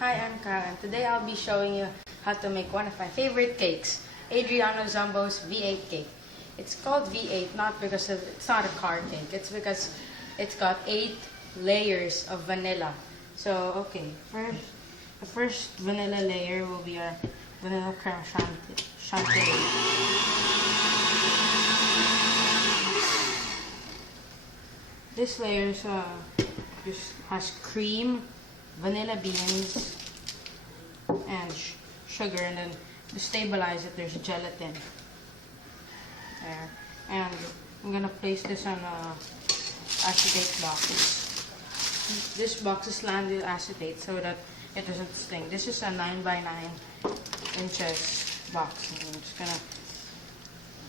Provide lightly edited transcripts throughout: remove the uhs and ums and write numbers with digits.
Hi, I'm Karen. Today I'll be showing you how to make one of my favorite cakes, Adriano Zambo's V8 cake. It's called V8 not because it's not a car cake, it's because it's got 8 layers of vanilla. So, okay, the first vanilla layer will be our vanilla creme chantilly. This layer just has cream, vanilla beans, and sugar, and then to stabilize it, there's gelatin there. And I'm gonna place this on acetate box. This box is lined with acetate so that it doesn't sting. This is a 9x9 inches box. And I'm just gonna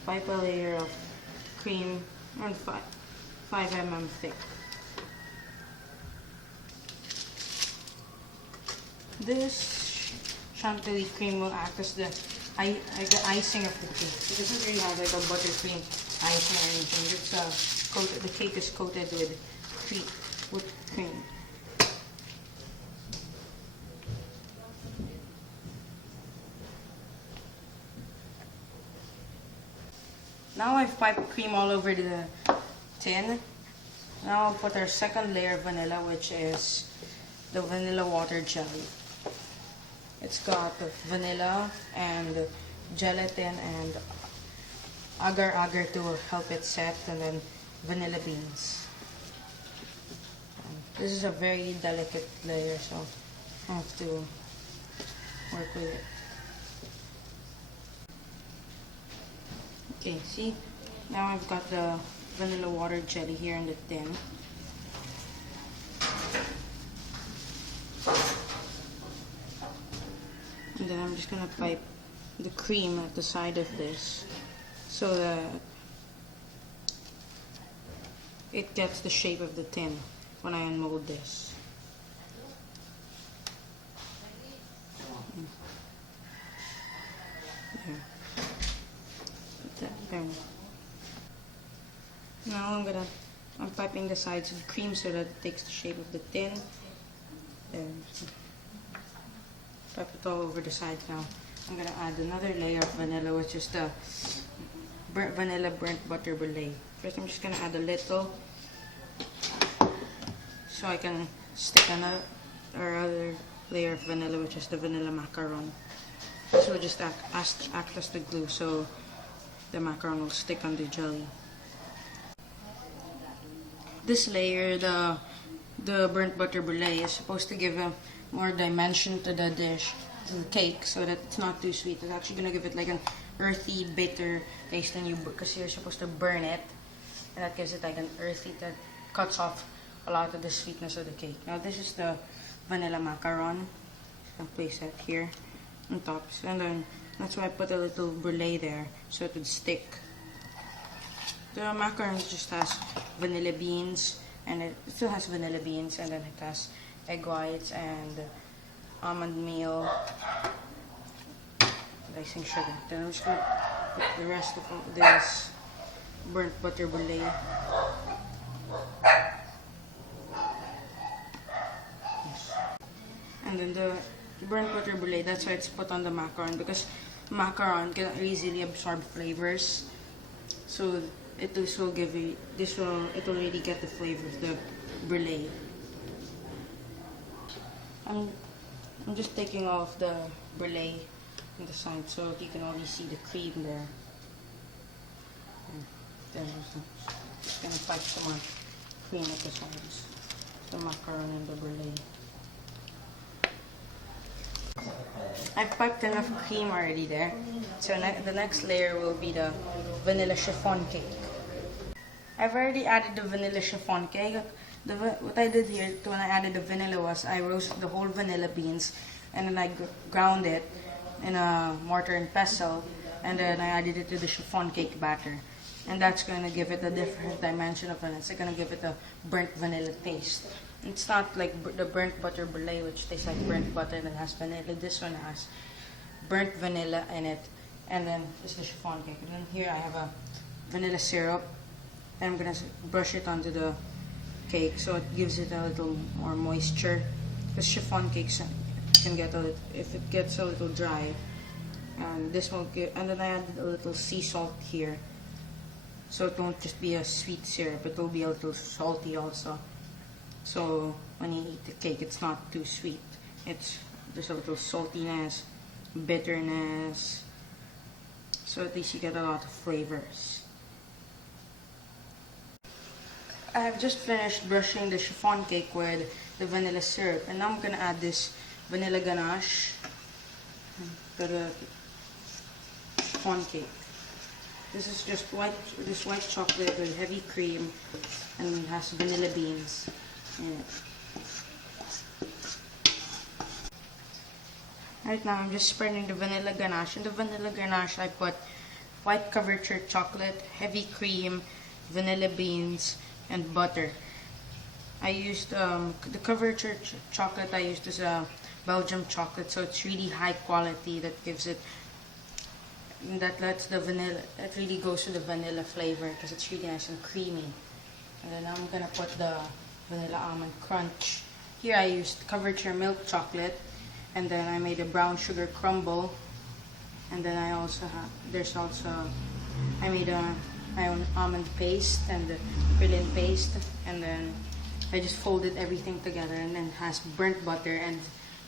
pipe a layer of cream and 5 mm thick. This chantilly cream will act as the icing of the cake. It doesn't really have like a buttercream icing or anything. It's the cake is coated with whipped cream. Now I've piped cream all over the tin. Now I'll put our second layer of vanilla, which is the vanilla water jelly. It's got the vanilla and gelatin and agar-agar to help it set, and then vanilla beans. This is a very delicate layer, so I have to work with it. Okay, see? Now I've got the vanilla water jelly here in the tin. And then I'm just gonna pipe the cream at the side of this so that it gets the shape of the tin when I unmold this. There. Now I'm piping the sides with cream so that it takes the shape of the tin. There. Pipe it all over the sides now. I'm gonna add another layer of vanilla, which is the vanilla burnt butter brulee. First, I'm just gonna add a little so I can stick another layer of vanilla, which is the vanilla macaron. This will just act as the glue, so the macaron will stick on the jelly. This layer, the burnt butter brulee, is supposed to give more dimension to the dish, to the cake, so that it's not too sweet. It's actually gonna give it like an earthy, bitter taste, because you're supposed to burn it, and that gives it like an earthy that cuts off a lot of the sweetness of the cake. Now this is the vanilla macaron. I'll place that here on top, and then that's why I put a little brulee there so it would stick. The macaron just has vanilla beans, and it still has vanilla beans, and then it has egg whites and almond meal, icing sugar. Then I'm just going to put the rest of this burnt butter brulee. Yes. And then the burnt butter brulee, that's why it's put on the macaron, because macaron can easily absorb flavors. So it will really get the flavor of the brulee. I'm just taking off the brulee on the side so you can only see the cream there. Then I'm just gonna pipe some more cream at the sides, the macaron and the brulee. I've piped enough cream already there, so the next layer will be the vanilla chiffon cake. I've already added the vanilla chiffon cake. What I did here when I added the vanilla was I roasted the whole vanilla beans, and then I ground it in a mortar and pestle, and then I added it to the chiffon cake batter. And that's going to give it a different dimension of vanilla. It's going to give it a burnt vanilla taste. It's not like the burnt butter brulee, which tastes like burnt butter and has vanilla. This one has burnt vanilla in it, and then this is the chiffon cake. And then here I have a vanilla syrup, and I'm going to brush it onto the cake so it gives it a little more moisture, because chiffon cakes can get if it gets a little dry. And this will give, and then I added a little sea salt here, so it won't just be a sweet syrup, it will be a little salty also. So when you eat the cake, it's not too sweet. There's a little saltiness, bitterness, so at least you get a lot of flavors. I have just finished brushing the chiffon cake with the vanilla syrup, and now I'm gonna add this vanilla ganache to the chiffon cake. This is just white chocolate with heavy cream, and it has vanilla beans in it. Right now I'm just spreading the vanilla ganache. In the vanilla ganache I put white couverture chocolate, heavy cream, vanilla beans, and butter. I used the couverture chocolate I used is a Belgium chocolate, so it's really high quality. That gives it, that lets the vanilla, that really goes to the vanilla flavor because it's really nice and creamy. And then I'm gonna put the vanilla almond crunch. Here I used couverture milk chocolate, and then I made a brown sugar crumble, and then I also have, I made my own almond paste and the praline paste, and then I just folded everything together, and then it has burnt butter and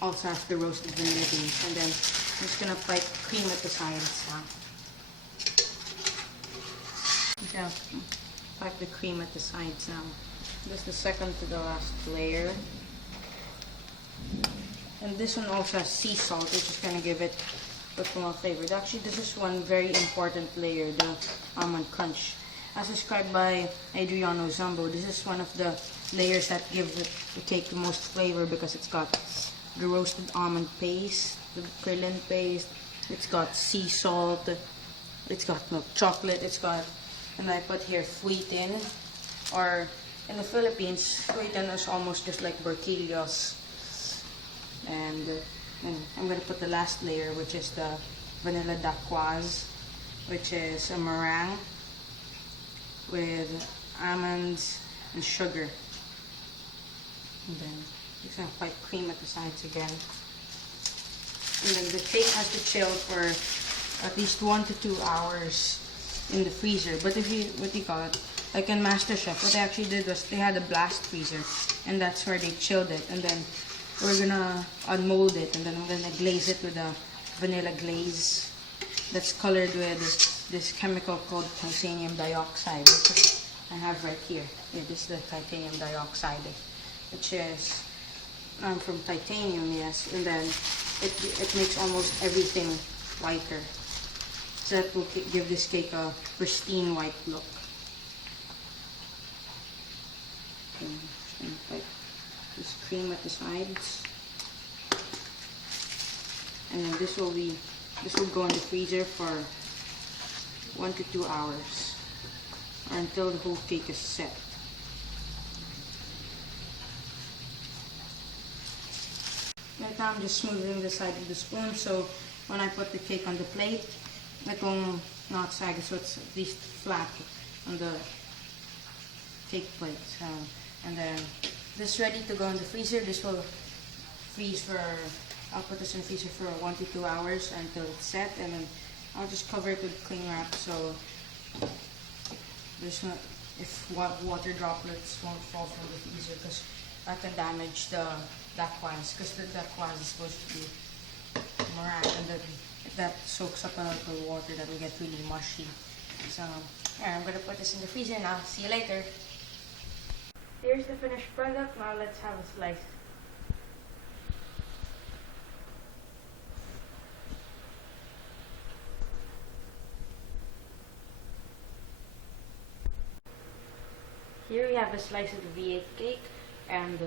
also has the roasted vanilla beans. And then I'm just gonna apply cream at the sides now. Yeah, apply the cream at the sides now. This is the second to the last layer. And this one also has sea salt, which is gonna give it a bit more flavor. Actually, this is one very important layer, the almond crunch. As described by Adriano Zambo, this is one of the layers that give the cake the most flavor because it's got the roasted almond paste, the praline paste, it's got sea salt, it's got milk chocolate, it's got, and I put here fuitin, or in the Philippines, fuitin is almost just like berquillos. And I'm going to put the last layer, which is the vanilla dacquoise, which is a meringue with almonds and sugar. And then you can apply cream at the sides again. And then the cake has to chill for at least 1 to 2 hours in the freezer. But if you, what do you call it? Like in MasterChef, what they actually did was they had a blast freezer, and that's where they chilled it. And then we're gonna unmold it, and then I'm gonna glaze it with a vanilla glaze that's colored with this chemical called titanium dioxide, which I have right here. Yeah, this is the titanium dioxide, which is from titanium, yes, and then it makes almost everything whiter. So that will give this cake a pristine white look. And like this cream at the sides, and then this will go in the freezer for 1 to 2 hours, or until the whole cake is set. Right now I'm just smoothing the side of the spoon, so when I put the cake on the plate, it will not sag, so it's at least flat on the cake plate. So, and then this is ready to go in the freezer. This will freeze for, I'll put this in the freezer for 1 to 2 hours until it's set, and then I'll just cover it with cling wrap so there's not, if water droplets won't fall from the freezer, because that can damage the dacquoise, because the dacquoise is supposed to be meringue, and then if that soaks up a little water, that will get really mushy. So yeah, I'm gonna put this in the freezer now. See you later. Here's the finished product. Now let's have a slice. Here we have a slice of the V8 cake, and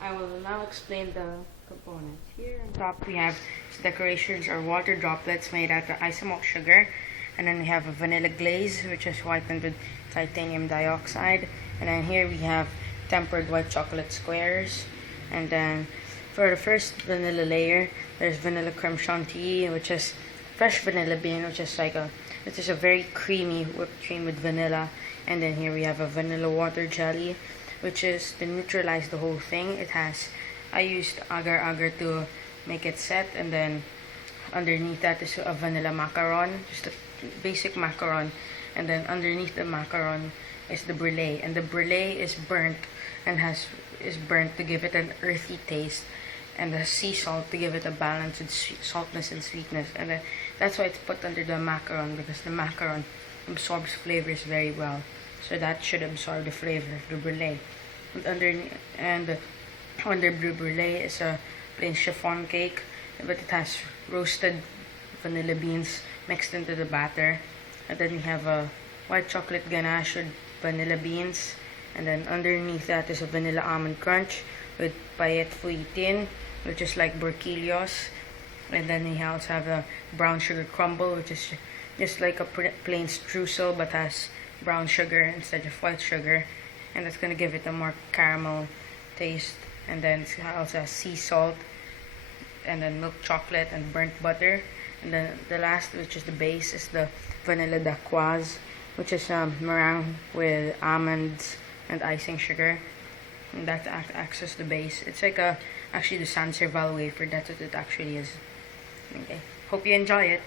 I will now explain the components. Here on top we have decorations or water droplets made out of isomalt sugar, and then we have a vanilla glaze, which is whitened with titanium dioxide, and then here we have tempered white chocolate squares. And then for the first vanilla layer, there's vanilla creme chantilly, which is fresh vanilla bean, which is a very creamy whipped cream with vanilla. And then here we have a vanilla water jelly, which is to neutralize the whole thing. I used agar agar to make it set, and then underneath that is a vanilla macaron, just a basic macaron, and then underneath the macaron is the brulee, and the brulee is burnt and is burnt to give it an earthy taste, and the sea salt to give it a balance with saltness and sweetness, and then that's why it's put under the macaron, because the macaron absorbs flavors very well, so that should absorb the flavor of the brulee. And under the brulee is a plain chiffon cake, but it has roasted vanilla beans mixed into the batter, and then we have a white chocolate ganache with vanilla beans, and then underneath that is a vanilla almond crunch with paillette fouilletine, which is like burquillos, and then we also have a brown sugar crumble, which is just like a plain streusel but has brown sugar instead of white sugar, and that's gonna give it a more caramel taste. And then it also has sea salt, and then milk chocolate and burnt butter, and then the last, which is the base, is the vanilla dacquoise, which is meringue with almonds and icing sugar, and that acts as the base. It's like actually the San Serval wafer. That's what it actually is. Okay, hope you enjoy it.